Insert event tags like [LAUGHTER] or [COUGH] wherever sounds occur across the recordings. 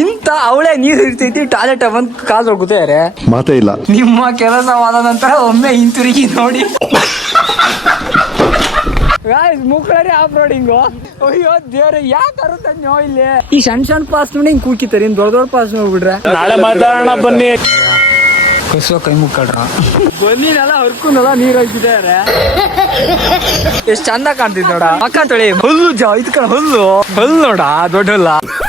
ಇಂತ ಅವಳೆ ನೀರ್ ಇರ್ತೈತಿ ಟಾಯ್ಲೆಟ್ ಬಂದ್ ಕಾಲ್ ಹೋಗುತ್ತೆ ಮಾತೇ ಇಲ್ಲ. ನಿಮ್ಮ ಕೆಲಸವಾದ ನಂತರ ಒಮ್ಮೆ ಹಿಂತಿರುಗಿ ನೋಡಿ. ಮುಕ್ಕಳರಿ ಆಫ್ ರೋಡಿಂಗು ಅಯ್ಯೋ ದೇವ್ರೆ ಯಾಕೆ ತಂದ್ಯೋ ಇಲ್ಲಿ? ಈ ಸಣ್ಣ ಸಣ್ಣ ಪಾಸ್ ನೋಡಿ ಹಿಂಗ್ ಕೂಕಿತಾರೆ ಇನ್ ದೊಡ್ಡ ದೊಡ್ಡ ಪಾಸ್ ನೋಡ್ಬಿಟ್ರೆ. ನಾಳೆ ಮಾತಾಡೋಣ ಬನ್ನಿ. ಕಸೋ ಕೈ ಮುಕ್ಕಳ್ರ ಬನ್ನಿನೆಲ್ಲ ಹರ್ಕೊಂಡಲ್ಲ ನೀರ್ ಹಾಕಿದ್ದಾರೆ ಎಷ್ಟ್ ಚಂದ ಕಾಣ್ತಿದ್ ನೋಡ. ಅಕ್ಕ ತೊಳಿ ಹುಲ್ಲು ಜಾ ಇದ್ಕೊಂಡ್ ಹುಲ್ಲು. ಹುಲ್ಲು ನೋಡ ದೊಡ್ಡ ಹುಲ್ಲ. ನೋಡ ಹಂಗೆ. ಯಪ್ಪ,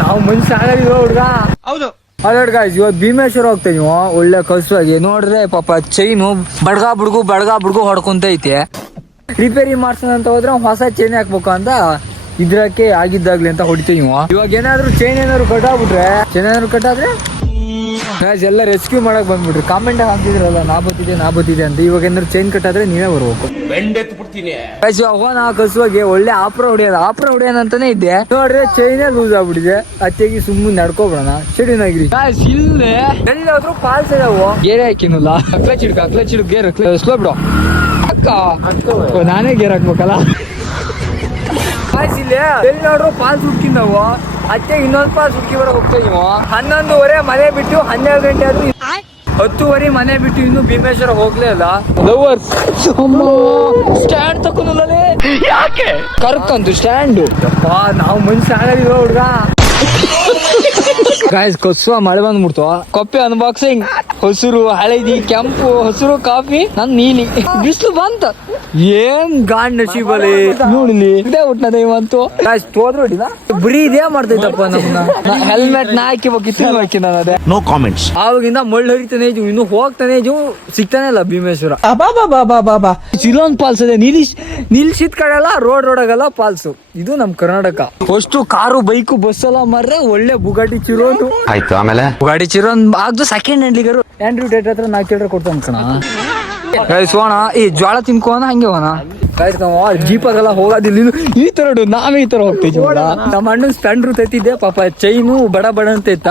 ನಾವು ಮನುಷ್ಯ ಹುಡ್ಗ. ಹೌದು. ಅಲ್ಲ ಗಾಯ್ಸ್ ಇವತ್ತು ಭೀಮೇಶ್ವರ ಹೋಗ್ತೇವೆ ನೀವು ಒಳ್ಳೆ ಕಸುವಾಗಿ ನೋಡ್ರೆ ಪಾಪ ಚೈನು ಬಡ್ಗ ಬುಡ್ಗು ಬಡ್ಗ ಬುಡ್ಗು ಹೊಡ್ಕೊಂತ ಐತೆ. ರಿಪೇರಿ ಮಾಡ್ಸೋಣ ಅಂತ ಹೋದ್ರೆ ಹೊಸ ಚೈನ್ ಹಾಕ್ಬೇಕು ಅಂತ ಇದ್ರಕ್ಕೆ ಆಗಿದ್ದಾಗ್ಲಿ ಅಂತ ಹೊಡಿತೀವಿ ನೀವು. ಇವಾಗ ಏನಾದ್ರು ಚೈನ್ ಏನಾದ್ರು ಕಟ್ಟಾಗ್ಬಿಟ್ರೆ ಚೈನ್ ಏನಾದ್ರು ಕಟ್ಟಾದ್ರೆ guys, ಎಲ್ಲ ರೆಸ್ಕ್ಯೂ ಮಾಡಕ್ ಬಂದ್ಬಿಟ್ರಿ. ಕಾಮೆಂಟ್ ಹಾಕಿದ್ರಲ್ಲ ನಾ ಬತ್ತಿದೆ ನಾ ಬತ್ತಿದೆ ಅಂತ. ಇವಾಗ ಏನಾದ್ರು ಚೈನ್ ಕಟ್ಟಾದ್ರೆ ನೀವೇ ಬರ್ಬೇಕು. Guys, ಇವಾಗ ನಾ ಕಸುವಾಗಿ ಒಳ್ಳೆ ಆಪ್ರ ಹೊಡಿಯೋದು. ಆಪ್ರ ಹೊಡಿಯೋದಂತಾನೆ ಇದ್ದೆ. ನೋಡ್ರಿ ಚೈನೇ ಲೂಸ್ ಆಗ್ಬಿಡಿದೆ ಅತ್ತೆಗೆ ಸುಮ್ಮನೆ ನಡ್ಕೊಬಿಡೋಣ. ಸಿಡಿನಾಗಿರಿ ಇಲ್ಲೇ ಎಲ್ಲಾದ್ರೂ ಫಾಲ್ಸ್ ಇದಾವು. ಗೇರೆ ಹಾಕಿನಲ್ಲ. ಕ್ಲಚ್ ಚಿಡ್ಕ ಕ್ಲಚ್ ಚಿಡ್ಕ ಗೇರ್ ಸ್ಲೋ ಬಿಡು. ಅಕ್ಕ. ನಾನೇ ಗೇರ್ ಹಾಕ್ಬೇಕಲ್ಲ. ಇಲ್ಲಿ ಎಲ್ಲಿ ನೋಡ್ರು ಪಾಲ್ಸ್ ಹುಡ್ಕಿಂದವು. ಅತ್ತೆ ಇನ್ನೊಂದ್ ಹುಡುಕಿ ಹುಡ್ಕಿ ಹೋಗ್ತಾ ಹೋಗ್ತೀವಿ ಹನ್ನೊಂದುವರೆ ಮನೆ ಬಿಟ್ಟು ಹನ್ನೆರಡು ಗಂಟೆ ಆದ್ರೂ ಹತ್ತುವರೆ ಮನೆ ಬಿಟ್ಟು ಇನ್ನು ಭೀಮೇಶ್ವರ ಹೋಗ್ಲೇ ಇಲ್ಲ. ಲವರ್ಸ್ ಸ್ಟ್ಯಾಂಡ್ ತಕೊಂಡಲ್ಲೇ ಯಾಕೆ? ಕರ್ಕಂತು ಸ್ಟ್ಯಾಂಡ್ ನಾವು ಮನುಷ್ಯ ಆಗಲಿಲ್ಲ ಹುಡುಗ. ಗಾಯ್ಸ್ ಕೊಸುವ ಮಳೆ ಬಂದ್ಬಿಡ್ತು. ಕೊಪ್ಪೆ ಅನ್ಬಾಕ್ಸಿಂಗ್ ಹಸಿರು ಹಳದಿ ಕೆಂಪು ಹಸಿರು ಕಾಫಿ ನನ್ ನೀಲಿ. ಬಿಸಿಲು ಬಂತ. ಏನ್ ಗಾಂಡ್ ನಶೀಬಲಿ ನೋಡಿಲಿ ಇದೇ ಇವಂತು ತೋದ್ರು ಹೊಡಿದ ಬರೀ ಇದೇ ಮಾಡ್ತೈತಪ್ಪ ನಮ್ನ? ಹೆಲ್ಮೆಟ್ ನಾ ಹಾಕಿಬೇಕಿತ್ತು ಹಾಕಿ ನಾನು ಅದೇ. ನೋ ಕಾಮೆಂಟ್ಸ್ ಆವಾಗಿಂದ ಮಳ್ಳು ಹರಿತಾನೆ ಇದ್ವು ಇನ್ನು ಹೋಗ್ತಾನೆ ಇದ್ವು ಸಿಗ್ತಾನೆ ಇಲ್ಲ ಭೀಮೇಶ್ವರ. ಚಿಲೋನ್ ಪಾಲ್ಸ್ ಅದೇ ನಿಲ್ಲಿಸ್ ನಿಲ್ಸಿದ ಕಡೆ ಎಲ್ಲ ರೋಡ್ ಆಗಲ್ಲ ಪಾಲ್ಸು ಇದು ನಮ್ Karnataka. First car bike bus ಎಲ್ಲ ಮಾರ್ರೆ ಒಳ್ಳೆ ಬುಗಾಟಿ ಚಿರೋನು. ಆಯ್ತು ಆಮೇಲೆ? ಬುಗಾಟಿ ಚಿರೋನ್ ಆಗ್ದು ಸೆಕೆಂಡ್ ಹ್ಯಾಂಡ್ಲಿಗರು ಆಂಡ್ರೂ ಡೇಟ್ ಹತ್ರ ನಾಲ್ಕು ಕೇಳ್ರೆ ಕೊಡ್ತಾನ ಕಣ. ಸೋಣ ಈ ಜ್ವಾಳ ತಿನ್ಕೋಣ ಹಂಗೆ ಹೋಣ ಜೀಪಾಗೆಲ್ಲ ಹೋಗೋದಿಲ್ಲ ಈ ತರ ನಾವೇ ಈ ತರ ಹೋಗ್ತೀವಿ ನಮ್ಮ ಅಣ್ಣನ್ ಸ್ಪೆಂಡ್ರು ತೈತಿದ್ದೆ ಪಾಪ ಚೈನು ಬಡ ಬಡ ಅಂತ ಇತ್ತ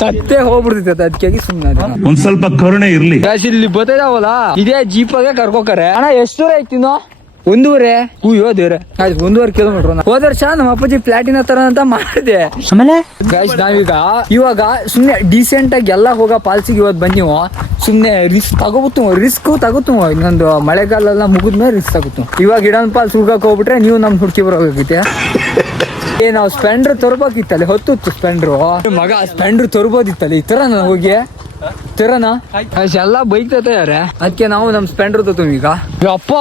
ಸತ್ತೇ ಹೋಗ್ಬಿಡ್ತೈತೆ ಅದಕ್ಕಾಗಿ ಸುಮ್ಮನೆ ಒಂದ್ ಸ್ವಲ್ಪ ಕರುಣೆ ಇರ್ಲಿ. ಇಲ್ಲಿ ಬತ್ತೈದಾವಲ್ಲ ಇದೇ ಜೀಪಾಗೆ ಕರ್ಕೋಕರೆ. ಅಣ್ಣ ಎಷ್ಟು ದೂರ ಐತಿನೋ ಒಂದೂವರೆ ಅಯ್ಯೋ ದೇವ್ರೆ. ಆಯ್ತು ಒಂದೂವರೆ ಕಿಲೋಮೀಟರ್ ಹೋದ ವರ್ಷ ನಮ್ಮ ಅಪ್ಪಾಜಿ ಪ್ಲಾಟಿನ ತರ ಅಂತ ಮಾಡಿದೆ. ಆಮೇಲೆ? ಗಾಯ್ಸ್ ನಾವೀಗ ಇವಾಗ ಸುಮ್ನೆ ಡೀಸೆಂಟ್ ಆಗಿ ಎಲ್ಲ ಹೋಗೋ ಪಾಲ್ಸಿಗೆ ಇವತ್ತು ಬಂದಿವ. ಸುಮ್ನೆ ರಿಸ್ಕ್ ತಗೋಬಿತ್ತು ರಿಸ್ಕ್ ತಗೋತು ಇನ್ನೊಂದು ಮಳೆಗಾಲ ಎಲ್ಲ ಮುಗಿದ್ಮೇಲೆ ರಿಸ್ಕ್ ತಗೋತು ಇವಾಗ ಇಡನ್ ಪಾಲ್ಸ್ ಹುಡ್ಕಕ್ ಹೋಗ್ಬಿಟ್ರೆ ನೀವು ನಮ್ ಹುಡ್ಕಿ ಬರೋಗೈತೆ ಏ ನಾವು ಸ್ಪೆಂಡ್ರ್ ತರ್ಬೇಕಿತ್ತಲ್ಲಿ ಹೊತ್ತು ಸ್ಪೆಂಡ್ರು ಮಗ ಸ್ಪೆಂಡ್ರ್ ತರ್ಬೋದಿತ್ತಲ್ಲಿ. ಈ ತರ ನಾನು ಹೋಗಿ? ತಿರನ? ಎಲ್ಲ ಬೈಕ್ ತಯಾರೆ? ಅದಕ್ಕೆ ನಾವು ನಮ್ ಸ್ಪೆಂಡ್ರ್ ತತ್ತು ಈಗ. ಅಪ್ಪ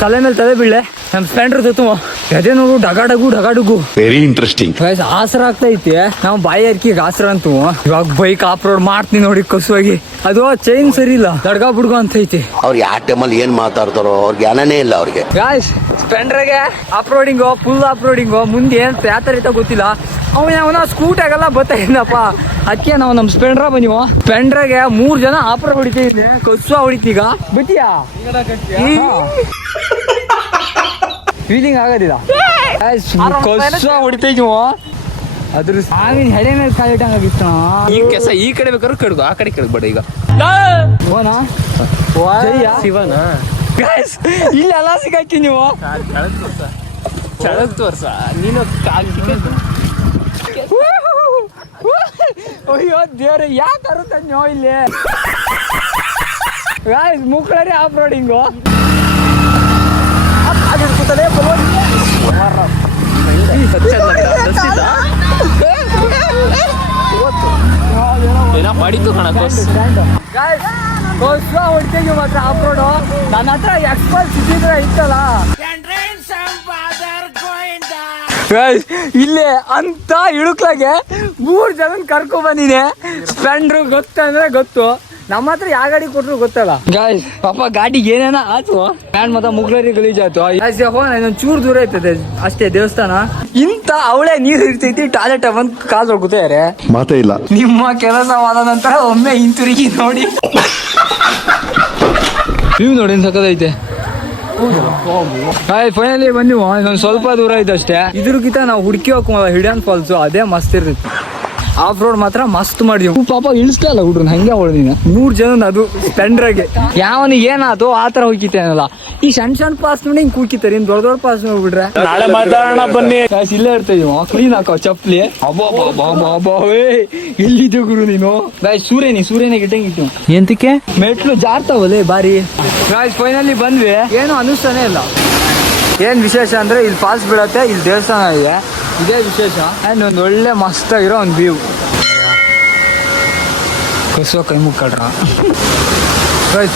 ತಲೆ ಮೇಲೆ ತಲೆ ಬೀಳೆ ನಮ್ ಸ್ಪೆಂಡ್ರ್ ಜೊತೆ ಎದೆ ನೋಡು ಡಗಾಡಗು ಡಗಾಡಗು ವೆರಿ ಇಂಟ್ರೆಸ್ಟಿಂಗ್ ಆಸರ ಆಗ್ತಾ ಐತಿ ನಾವು ಬಾಯಿ ಅರ್ಕಿಗೆ ಆಸರ ಅಂತು ಇವಾಗ ಬೈಕ್ ಆಫ್ ರೋಡ್ ಮಾಡ್ತೀನಿ ನೋಡಿ ಕಸುವಾಗಿ. ಅದು ಚೈನ್ ಸರಿ ಇಲ್ಲ. ದಡ್ಗ ಬುಡ್ಗ ಅಂತ ಐತಿ. ಅವ್ರು ಯಾವ ಟೈಮಲ್ಲಿ ಏನ್ ಮಾತಾಡ್ತಾರೋ ಅವ್ರಿಗೆ ಜ್ಞಾನನೇ ಇಲ್ಲ ಅವ್ರಿಗೆ. Guys ಸ್ಪೆಂಡ್ರಾಗೆ off roading full off roading ಮುಂದೆ ಏನ್ ಯಾವ ತರ ಗೊತ್ತಿಲ್ಲ. ಅವನ ಅವನ ಸ್ಕೂಟಾಗೆಲ್ಲ ಬತ್ತಪ್ಪ ಅದಕ್ಕೆ ನಾವು ನಮ್ಮ ಸ್ಪೆಂಡ್ರ ಬಂದಿವ. ಸ್ಪೆಂಡ್ರಾಗೆ ಮೂರ್ ಜನ ಆಪರ್ ಹೊಡಿತೀವಿ ಕಸುವ ಹೊಡಿತೀಗ ಬಿಟ್ಟಿಯಾ? ಫೀಲಿಂಗ್ ಆಗೋದಿಲ್ಲ. ಕಸುವ ಹೊಡಿತಾ ಇದೀವ ಅದ್ರ ಸಾವಿನ ಹೆಡೆ ಮೇಲೆ ಕಾಲಿಟ್ಟಂಗಾಗಿತ್ತು ಈ ಕೆಸ ಈ ಕಡೆ ಬೇಕಾದ್ರೂ ಕಡ್ಗು ಆ ಕಡೆ ಕಡ್ಬೇಡ ಈಗ. ಓನಾ? ಶಿವನ? ಗಾಯ್ಸ್ ಇಲ್ಲೆಲ್ಲ ಸಿಗಾಕಿ ನೀವು? ಚಳಕ್ ತೋರ್ಸ. ನೀನು ಕಾಲ್ ಅಯ್ಯೋ, ದೇವ್ರೆ, ಯಾಕೆ ಅರುತ್ತನ್ಯೋ ಇಲ್ಲಿ? ಗಾಯ್ಸ್ ಮುಕ್ಕಳರಿ ಆಫ್ ರೋಡಿಂಗು ಏನೋ ಮಾಡಿತ್ತು ಕಣ ಬಸ್ ಹೊಸ ಹೊಡ್ತೀವಿ ಮಾತ್ರ ಆಫ್ ರೋಡು ನನ್ನ ಹತ್ರ ಎಕ್ಸ್ಪರ್ಟ್ ಸಿಕ್ಕಿದ್ರೆ ಇತ್ತಲ್ಲ. ಇಲ್ಲೇ ಅಂತ ಇಳುಕ್ಲಾಗೆ ಮೂರ್ ಜನ ಕರ್ಕೊ ಬಂದಿದೆ. ಸ್ಪೆಂಡ್ರು ಗೊತ್ತಂದ್ರೆ ಗೊತ್ತು. ನಮ್ಮ ಹತ್ರ ಯಾವ ಗಾಡಿ ಕೊಟ್ರು ಗೊತ್ತಲ್ಲ? ಗಾಯ್ಸ್ ಪಾಪ ಗಾಡಿ ಏನೇನ ಆತು ಫ್ಯಾನ್ ಮತ್ತ ಮುಗ್ಲರಿ ಗಲೀಜಾತು ಒಂದ್ ಚೂರ್ ದೂರ ಐತದೆ ಅಷ್ಟೇ ದೇವಸ್ಥಾನ. ಇಂತ ಅವಳೆ ನೀರ್ ಇರ್ತೈತಿ ಟಾಯ್ಲೆಟ್ ಬಂದ್ ಕಾಲ್ ಹೋಗುತ್ತೆ ಮಾತೇ ಇಲ್ಲ. ನಿಮ್ಮ ಕೆಲಸವಾದ ನಂತರ ಒಮ್ಮೆ ಹಿಂತಿರುಗಿ ನೋಡಿ. ನೀವು ನೋಡಿ ಸಕ್ಕದೈತೆ ಹಾಯ್ ಫೈನಲಿ ಬಂದಿವ? ಇನ್ನೊಂದು ಸ್ವಲ್ಪ ದೂರ ಇದ್ದಷ್ಟೇ ಇದ್ರಕ್ಕಿಂತ ನಾವು ಹುಡುಕಿ ಹಾಕುವ ಹಿಡಿಯನ್ ಫಾಲ್ಸ್ ಅದೇ ಮಸ್ತ್ ಇರ್ತೈತಿ ಆಫ್ ರೋಡ್ ಮಾತ್ರ ಮಸ್ತ್ ಮಾಡಿದ್ವಿ. ಪಾಪ ಇಳಿಸ್ತಾ ಹುಡ್ರು ಹಂಗೆ ಹೊಡೆದಿನ ನೂರ್ ಜನ ಅದು ಸ್ಪೆಂಡ್ರಾಗೆ ಯಾವನಿಗೆ ಏನಾದ್ರು ಆ ತರ ಹೋಗಿತ್ತೇನಲ್ಲ ಈ ಸಣ್ಣ ಸಣ್ಣ ಪಾಸ್ ನೋಡಿ ಹಿಂಗ್ ಕೂಕಿತಾರೆ ಇನ್ ದೊಡ್ಡ ದೊಡ್ಡ ಪಾಸ್ ನೋಡ್ಬಿಟ್ರೆ. ನಾಳೆ ಮಾತಾಡೋಣ ಬನ್ನಿ. ಇಲ್ಲೇ ಇರ್ತೀವಿ ಕ್ಲೀನ್ ಹಾಕೋ ಚಪ್ಲಿ ಅಬ್ಬಾ ಇಲ್ಲಿದ್ದು ಗುರು ನೀನು? ಬಾಯ್ ಸೂರ್ಯನಿ ಸೂರ್ಯನೇ ಇಟ್ಟು ಎಂತಕ್ಕೆ? ಮೆಟ್ಲು ಜಾರ್ತಾವಲ್ಲೇ ಬಾರಿ. ಗಾಯ್ಸ್ ಫೈನಲಿ ಬಂದ್ವಿ. ಏನು ಅನಿಸ್ತಾನೆ ಇಲ್ಲ. ಏನ್ ವಿಶೇಷ ಅಂದ್ರೆ ಇಲ್ಲಿ ಫಾಲ್ಸ್ ಬೀಳತ್ತೆ ಇಲ್ಲಿ ದೇವಸ್ಥಾನ ಇದೆ. ಇದೇ ವಿಶೇಷ? ಅಂಡ್ ಒಂದು ಒಳ್ಳೆ ಮಸ್ತ್ ಆಗಿರೋ ಒಂದು ವ್ಯೂ ಕಸುವ ಕೈ ಮುಕ್ಕಳ್ರ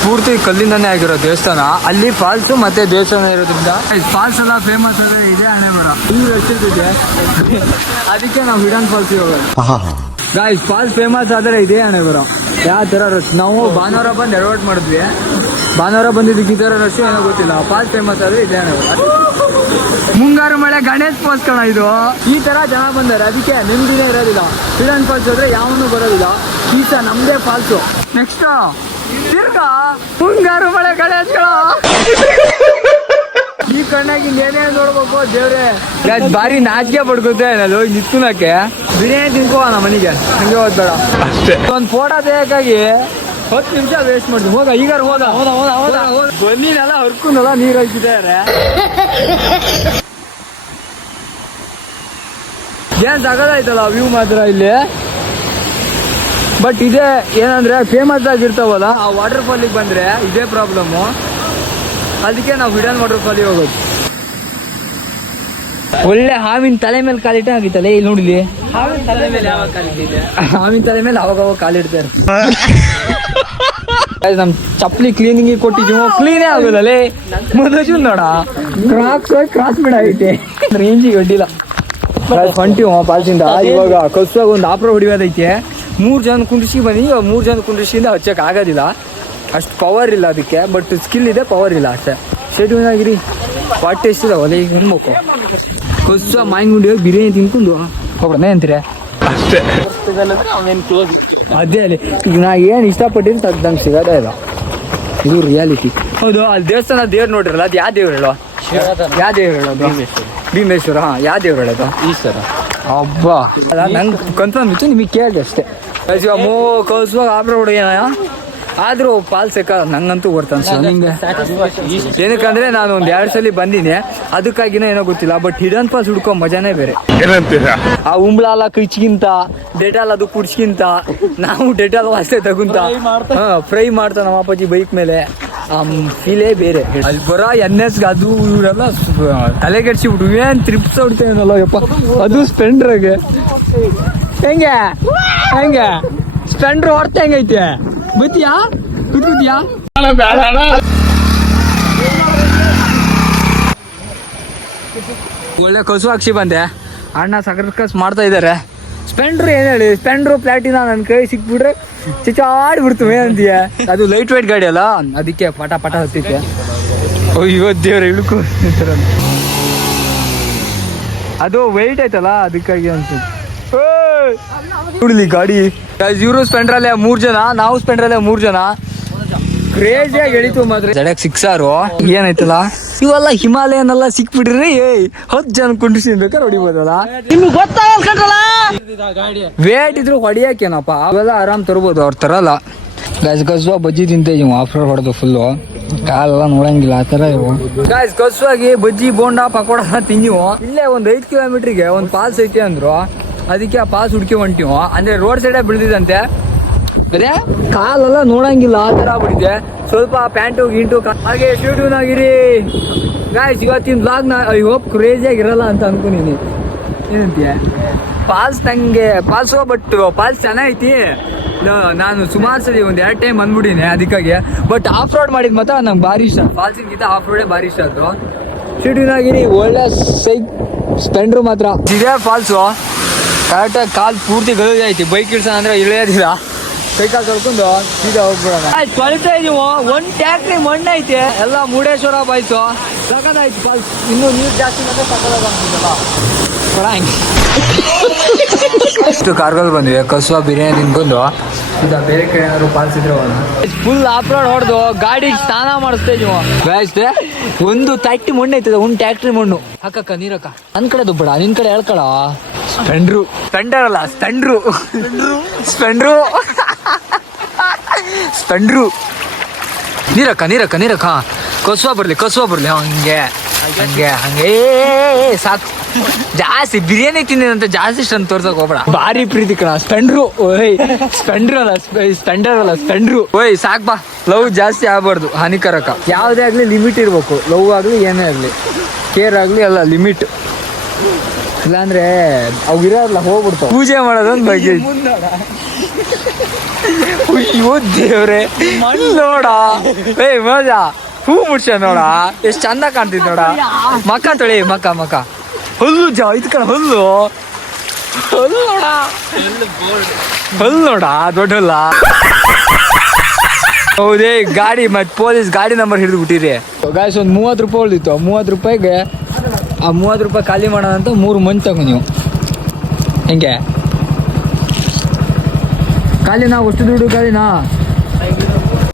ಪೂರ್ತಿ ಕಲ್ಲಿಂದನೇ ಆಗಿರೋ ದೇವಸ್ಥಾನ. ಅಲ್ಲಿ ಫಾಲ್ಸ್ ಮತ್ತೆ ದೇವಸ್ಥಾನ ಇರೋದ್ರಿಂದ ಫಾಲ್ಸ್ ಎಲ್ಲ ಫೇಮಸ್ ಅದೇ ಇದೆ ಹಣೆ ಬರ. ಈ ವರ್ಷದಿದೆ ಅದಕ್ಕೆ ನಾವು ಹಿಡನ್ ಫಾಲ್ಸ್ ಹೋಗೋದು. ಗಾಯ್ಸ್ ಫಾಲ್ಸ್ ಫೇಮಸ್ ಆದ್ರೆ ಇದೇ ಹಣೆ ಬರ. ಯಾವ ತರ ರಶ್ ನಾವು ಭಾನುವಾರ ಬಂದು ಎಡವಟ್ ಮಾಡಿದ್ವಿ. ಭಾನುವಾರ ಬಂದಿದ್ದಕ್ಕೆ ಈ ಥರ ರಶ್ ಏನೋ ಗೊತ್ತಿಲ್ಲ. ಫಾಲ್ಸ್ ಫೇಮಸ್ ಆದ್ರೆ ಇದೇ ಹಣೆ ಬರ. ಮುಂಗಾರು ಮಳೆ ಗಣೇಶ್ ಪೋಸ್ಕೋಣ ಕಣ ಇದು. ಈ ತರ ಜನ ಬಂದಾರೆ ಅದಕ್ಕೆ ನೆಮ್ಮದಿನೇ ಇರೋದಿಲ್ಲ. ಫಿಲನ್ ಫಾಲ್ಸ್ ಹೋದ್ರೆ ಯಾವನು ಬರೋದಿಲ್ಲ. ಈ ಸಹ ನಮ್ದೇ ಫಾಲ್ಸ್ ನೆಕ್ಸ್ಟ್ ತಿರ್ಗಾ ಮುಂಗಾರು ಮಳೆ ಗಣೇಶ್ ಕಣ. ಈ ಕಣ್ಣಾಗಿ ಏನೇ ನೋಡ್ಬೇಕು ದೇವ್ರೆ. ಯಾಕ್ ಬಾರಿ ನಾಚಿಕೆ ಪಡ್ಕೊತೆ ನಾನು ನಿತ್ಕೊಳಕ್ಕೆ. ಬಿರಿಯಾನಿ ತಿನ್ಕೋ ನಮ್ಮ ಮನೆಗೆ. ಹಂಗೆ ಹೋಗ್ಬೇಡ. ಒಂದ್ ಫೋಟೋ ತೆಗಿಯಕ್ಕಾಗಿ ಹತ್ತು ನಿಮಿಷ ವೇಸ್ಟ್ ಮಾಡ್ತೀವಿ ಹೋಗ ಈಗ ಹೋದ. ಹೋದ ಹೋದ ಹೋದ. ಹೋದ ಬನ್ನಿನೆಲ್ಲ ಹರ್ಕೊಂಡಲ್ಲ ನೀರು ಹಾಕಿದ್ದಾರೆ ಏನ್ ತಗದಾಯ್ತಲ್ಲ ವ್ಯೂ ಮಾತ್ರ ಇಲ್ಲಿ? ಬಟ್ ಇದೇ ಏನಂದ್ರೆ ಫೇಮಸ್ ಆಗಿರ್ತಾವಲ್ಲ ಆ ವಾಟರ್ ಫಾಲಿಗೆ ಬಂದ್ರೆ ಇದೇ ಪ್ರಾಬ್ಲಮ್ ಅದಕ್ಕೆ ನಾವು ಹಿಡನ್ ವಾಟರ್ ಫಾಲಿಗೆ ಹೋಗೋದು. ಒಳ್ಳೆ ಹಾವಿನ ತಲೆ ಮೇಲೆ ಕಾಲಿಟ್ಟ ಆಗಿತ್ತಲ್ಲ ಇಲ್ಲಿ ನೋಡಿಲಿ ಹಾವಿನ ತಲೆ ಮೇಲೆ ಯಾವಾಗ ಕಾಲಿಟ್ಟಿದೆ ಹಾವಿನ ತಲೆ ಮೇಲೆ ಅವಾಗ ಅವಾಗ ಕಾಲಿಡ್ತಾರೆ [LAUGHS] ನಮ್ ಚಪ್ಪಲಿ ಕ್ಲೀನಿಂಗ್ ಕೊಟ್ಟಿದ್ದೀವಿ ಕ್ಲೀನೇ ಆಗೋದಲ್ಲೇ ಮದುವೆ ನೋಡ. ಕ್ರಾಕ್ಸ್ ಕ್ರಾಸ್ ಬಿಡ ಐತೆ. ರೇಂಜಿಗೆ ಅಡ್ಡಿಲ್ಲ ಹೊಂಟಿವ ಪಾಲ್ಸಿಂದ. ಇವಾಗ ಕಲ್ಸುವಾಗ ಒಂದು ಆಪ್ರ ಹೊಡಿಯೋದೈತೆ ಮೂರ್ ಜನ ಕುಂಡ್ರಿಸಿ ಬನ್ನಿ. ಇವಾಗ ಮೂರ್ ಜನ ಕುಂಡ್ರಿಸಿಂದ ಹಚ್ಚಕ್ ಆಗೋದಿಲ್ಲ. ಅಷ್ಟು ಪವರ್ ಇಲ್ಲ ಅದಕ್ಕೆ ಬಟ್ ಸ್ಕಿಲ್ ಇದೆ ಪವರ್ ಇಲ್ಲ ಅಷ್ಟೇ. ಶೆಡ್ಯೂಲ್ ಆಗಿರಿ ಹೊಟ್ಟೆ ಎಷ್ಟಿದಾವಲ್ಲ ಒಲೆ ಹೆಣ್ಮಕ್ಳು? ಕಲ್ಸುವ ಮಾಯಿಂಗ್ ಬಿರಿಯಾನಿ ತಿನ್ಕೊಂಡು ಹೋಗೋಣ ಅಂತೀರಾ? ಕ್ಲೋಸ್ ಅದೇ ಅಲ್ಲಿ. ಈಗ ನಾ ಏನು ಇಷ್ಟಪಟ್ಟಿದ್ದು ನಂಗೆ ಸಿಗೋದೇ ಇಲ್ಲ. ಇದು ರಿಯಾಲಿಟಿ ಹೌದು, ಅಲ್ಲಿ ದೇವಸ್ಥಾನ ದೇವ್ರು ನೋಡಿರಲ್ಲ, ಅದು ಯಾವ ದೇವ್ರು ಹೇಳೋ? ಯಾವ ದೇವ್ರು ಹೇಳೋದು ಭೀಮೇಶ್ವರ, ಹಾ, ಯಾವ ದೇವ್ರು ಹೇಳೋದು ಈಶ್ವರ ಅಬ್ಬಾ. ಅಲ್ಲ, ನಂಗೆ ಕನ್ಫರ್ಮ್ ಇತ್ತು, ನಿಮಗೆ ಕೇಳಿ ಅಷ್ಟೇ. ಇವಾಗ ಮೂ ಕಳ್ಸುವಾಗ ಆಬ್ರ ಹುಡುಗೇನ ಆದ್ರೂ ಪಾಲ್ ಸೆಕ ನಂಗಂತೂ ಬರ್ತಾನೆ ನಿಂಗೆ ಏನಕ್ಕಂದ್ರೆ ನಾನು ಒಂದ್ ಎರಡ್ ಸಲ ಬಂದಿನಿ ಅದಕ್ಕಾಗಿನ ಏನೋ ಗೊತ್ತಿಲ್ಲ ಬಟ್ ಹಿಡನ್ ಪಾಸ್ ಹುಡ್ಕೋ ಮಜಾನೇ ಬೇರೆ. ಆ ಉಂಬ್ಳಾಲ ಕಿಚ್ಗಿಂತ ಡೆಟಾಲ್ ಅದು ಕುಡ್ಸ್ಗಿಂತ ನಾವು ಡೆಟಾಲ್ ವಾಸ್ತೆ ತಗುಂತ ಫ್ರೈ ಮಾಡ್ತಾ ನಮ್ಮ ಅಪ್ಪಾಜಿ ಬೈಕ್ ಮೇಲೆ. ಫೀಲೇ ಬೇರೆ. ಅಲ್ಲಿ ಬರ ಎನ್ ಎಸ್ ಅದು ಇವರೆಲ್ಲ ತಲೆ ಕೆಡ್ಸಿಬಿಟ್ಟು ಏನ್ ತ್ರಿಪ್ಸ್ ಹೊಡ್ತೇನಲ್ಲ ಯಪ್ಪ. ಅದು ಸ್ಪೆಂಡ್ರಾಗೆ ಹೆಂಗೆ? ಹೆಂಗೆ? ಸ್ಪೆಂಡ್ರ್ ಹೊಡ್ತ ಹೆಂಗೈತೆ? ಬತ್ತೀಯಾ ಕುತ್ಕೊತೀಯಾ ಒಳ್ಳೆ ಕಸು ಹಾಕ್ಸಿ ಬಂದೆ. ಅಣ್ಣ ಸಕ್ರಸ್ ಮಾಡ್ತಾ ಇದ್ದಾರೆ ಸ್ಪೆಂಡ್ರು ಏನ್ ಹೇಳಿ? ಸ್ಪೆಂಡ್ರು ಪ್ಲಾಟಿನ? ನನ್ನ ಕೈ ಸಿಕ್ಬಿಟ್ರೆ ಚಿಚಾಡಿ ಬಿಡ್ತು ಏನಂತೀಯ ಅದು ಲೈಟ್ ವೈಟ್ ಗಾಡಿ ಅಲ್ಲ? ಅದಕ್ಕೆ ಪಟ ಪಟ ಹತ್ತಿದ್ದೆ. ಅಯ್ಯೋ ದೇವ್ರ ಇಳ್ಕೊ. ಅದು ವೆಯ್ಟ್ ಐತಲ್ಲ ಅದಕ್ಕಾಗಿ ಅನ್ಸುತ್ತೆ! ನೋಡ್ಲಿ ಗಾಡಿ. ಇವರು ಸ್ಪೆಂಡ್ರಲ್ಲೇ ಮೂರ್ ಜನ ನಾವು ಸ್ಪೆಂಡ್ರಲ್ಲೇ ಮೂರ್ ಜನ. ಕ್ರೇಜಿಯಾಗಿ ಎಳಿತು ಮಾತ್ರ. ಜಡಕ್ ಸಿಕ್ಸಾರು ಏನೈತಲ್ಲ ಇವೆಲ್ಲ ಹಿಮಾಲಯನ್ ಎಲ್ಲ ಸಿಕ್ಬಿಟ್ರಿ ಏಯ್ ಹತ್ತು ಜನ ಕುಂಡಿಸಿ ಬೇಕಾದ್ರೆ ಹೊಡಿಬೋದಲ್ಲ? ನಿಮ್ಗೆ ಗೊತ್ತಾಗಲ್ಲ ವೇಟ್ ಇದ್ರು ಹೊಡಿಯಾಕೇನಪ್ಪ ಅವೆಲ್ಲ ಆರಾಮ್ ತರ್ಬೋದು ಅವ್ರ ತರಲ್ಲ ಗಾಯ್ಸ್ ಗಸ್ವ ಬಜ್ಜಿ ತಿಂತ ನೀವು ಆಫ್ ರೋಡ್ ಹೊಡೆದು ಫುಲ್ಲು ಕಾಲೆಲ್ಲ ನೋಡಂಗಿಲ್ಲ ಆ ತರ ಇವು. ಗಾಯ್ಸ್ ಕಸುವಾಗಿ ಬಜ್ಜಿ ಬೋಂಡ ಪಕೋಡ ತಿಂದಿವು. ಇಲ್ಲೇ ಒಂದ್ ಐದ್ ಕಿಲೋಮೀಟರ್ಗೆ ಒಂದ್ ಪಾಲ್ಸ್ ಐತೆ ಅಂದ್ರು. ಅದಕ್ಕೆ ಆ ಪಾಸ್ ಹುಡ್ಕಿ ಹೊಂಟಿವು. ಅಂದ್ರೆ ರೋಡ್ ಸೈಡೇ ಬಿಡ್ದಿದಂತೆ ಅದೇ ಕಾಲೆಲ್ಲ ನೋಡಂಗಿಲ್ಲ, ಆ ತರ ಆಗ್ಬಿಟ್ಟಿದೆ. ಸ್ವಲ್ಪ ಪ್ಯಾಂಟು, ಗಿಂಟು ಹಾಗೆ ಶೂಟೂನ್ ಆಗಿರಿ. ಗಾಯ್ಸ್ ಇವತ್ತಿನ ಬ್ಲಾಗ್ನ ಐ ಹೋಪ್ ಕ್ರೇಜಿ ಆಗಿರಲ್ಲ ಅಂತ ಅನ್ಕೊಂಡಿನಿ ಏನಂತೀಯ? ಪಾಲ್ಸ್ ನಂಗೆ, ಪಾಲ್ಸ್ ಬಟ್ ಪಾಲ್ಸ್ ಚೆನ್ನಾಗೈತಿ. ನಾನು ಸುಮಾರು ಸರಿ ಒಂದ್ ಎರಡು ಟೈಮ್ ಬಂದ್ಬಿಟ್ಟಿನಿ ಅದಕ್ಕಾಗಿ. ಬಟ್ ಆಫ್ ರೋಡ್ ಮಾಡಿದ್ ಮಾತ್ರ ನಂಗೆ ಭಾರಿ ಇಷ್ಟ. ಫಾಲ್ಸಿಗಿಂತ ಆಫ್ ರೋಡೇ ಭಾರಿ ಇಷ್ಟ ಅದು. ಆಗಿರಿ, ಒಳ್ಳೆ ಸೈಕ್ ಸ್ಪೆಂಡ್ರು ಮಾತ್ರ. ಇದೇ ಫಾಲ್ಸು ಕರೆಕ್ಟಾಗಿ ಕಾಲು ಪೂರ್ತಿ ಗಲೀಜ್ ಐತಿ ಬೈಕ್ ಇಡ್ಸೋಣ ಅಂದ್ರೆ ಇಳಿಯೋದಿಲ್ಲ ಸೈಕಲ್ ತೊಳ್ಕೊಂಡು ಸೀದಾ ಹೋಗ್ಬಿಡೋಣ. ತೊಳಿತಾ ಇದೀವಿ? ಒಂದ್ ಟ್ಯಾಕ್ಟ್ರಿ ಮಣ್ಣು ಐತೆ. ಎಲ್ಲ ಮುರುಡೇಶ್ವರ ಬಾಯ್ತು ಸಕದಾಯ್ತು ಫಾಲ್ಸ್ ಇನ್ನು ನೀರು ಜಾಸ್ತಿ ಮತ್ತೆ ಸಕದಾಗ ಇಷ್ಟು ಕಾರ್ಗಲ್ ಬಂದಿದೆ. ಕಸುವ ಬಿರಿಯಾನಿ ತಿನ್ಕೊಂಡು ಈಗ ಬೇರೆ ಕಡೆ ಏನಾದ್ರು ಪಾಲಿಸಿದ್ರೆ ಇದ್ರೆ ಫುಲ್ ಆಫ್ ರೋಡ್ ಹೊಡೆದು ಗಾಡಿ ಸ್ನಾನ ಮಾಡಿಸ್ತಾ ಇದೀವಿ? ಬೇಸ್ತೆ ಒಂದು ತಟ್ಟಿ ಮಣ್ಣು ಐತದ ಒಂದು ಟ್ಯಾಕ್ಟ್ರಿ ಮಣ್ಣು. ಹಾಕಕ್ಕ ನೀರಕ್ಕ. ನನ್ ಕಡೆ ದುಬ್ಬಡ ನಿನ್ ಕಡೆ ಹೇಳ್ಕೊಳ. ಸ್ಪೆಂಡ್ರು. ಸ್ಪೆಂಡರ್ ಅಲ್ಲ ಸ್ಪೆಂಡ್ರು. ಸ್ಪೆಂಡ್ರು. ಸ್ಪೆಂಡ್ರು. ನೀರಕ್ಕ ನೀರಕ್ಕ ನೀರಕ್ಕ. ಕಸುವ ಬರ್ಲಿ ಕಸುವ ಬರ್ಲಿ. ಹಾ, ಹಿಂಗೆ ಹಂಗೆ. ಹಂಗೆ ಸಾಕು. ಜಾಸ್ತಿ ಬಿರಿಯಾನಿ ತಿಂದಿದಂತ ಜಾಸ್ತಿ ಇಷ್ಟ ತೋರ್ಸಕ್ ಹೋಗ್ಬೇಡ. ಭಾರಿ ಪ್ರೀತಿ ಕಣ ಸ್ಪೆಂಡ್ರು ಓಯ್. ಸ್ಪೆಂಡ್ರು ಅಲ್ಲ ಸ್ಪೆಂಡರ್ ಅಲ್ಲ ಸ್ಪೆಂಡ್ರು. ಓಯ್ ಸಾಕ್ ಬಾ. ಲವ್ ಜಾಸ್ತಿ ಆಗ್ಬಾರ್ದು ಹಾನಿಕಾರಕ. ಯಾವುದೇ ಆಗ್ಲಿ ಲಿಮಿಟ್ ಇರ್ಬೇಕು. ಲವ್ ಆಗ್ಲಿ ಏನೇ ಆಗ್ಲಿ. ಕೇರ್ ಆಗ್ಲಿ ಅಲ್ಲ ಲಿಮಿಟ್. ಇಲ್ಲಾಂದ್ರೆ ಅವು ಇರೋಲ್ಲ ಹೋಗ್ಬಿಡ್ತಾವ. ಪೂಜೆ ಮಾಡೋದೊಂದು ಬಗ್ಗೆ. ಅಯ್ಯೋ ದೇವ್ರೆ. ನೋಡ. ಏ ಮಜಾ. ಹೂ ಮುಡ್ಸ ನೋಡ. ಎಷ್ಟ್ ಚಂದ ಕಾಣ್ತಿದ್ ನೋಡ. ಮಕ್ಕ ತೊಳಿ ಮಕ್ಕ ಮಕ್ಕ. ಹುಲ್ಲು ಜಾ ಇದ್ ಕಣ ಹುಲ್ಲು. ಹುಲ್ಲು ನೋಡ. ಹುಲ್ಲು ನೋಡ ದೊಡ್ಡ ಹುಲ್ಲ. ಹೌದೇ ಗಾಡಿ ಮತ್ ಪೊಲೀಸ್ ಗಾಡಿ ನಂಬರ್ ಹಿಡಿದು ಬಿಟ್ಟಿರಿ ಗಾಯ್ಸ್ ಒಂದು ಮೂವತ್ತು ರೂಪಾಯಿ ಉಳಿದಿತ್ತು. ಮೂವತ್ತು ರೂಪಾಯಿಗೆ ಆ ಮೂವತ್ತು ರೂಪಾಯಿ ಖಾಲಿ ಮಾಡೋಣ ಅಂತ ಮೂರು ಮಂದಿ ತಗೋ ನೀವು. ಹೆಂಗೆ? ಖಾಲಿನಾ ಅಷ್ಟು ದುಡ್ಡು ಖಾಲಿನಾ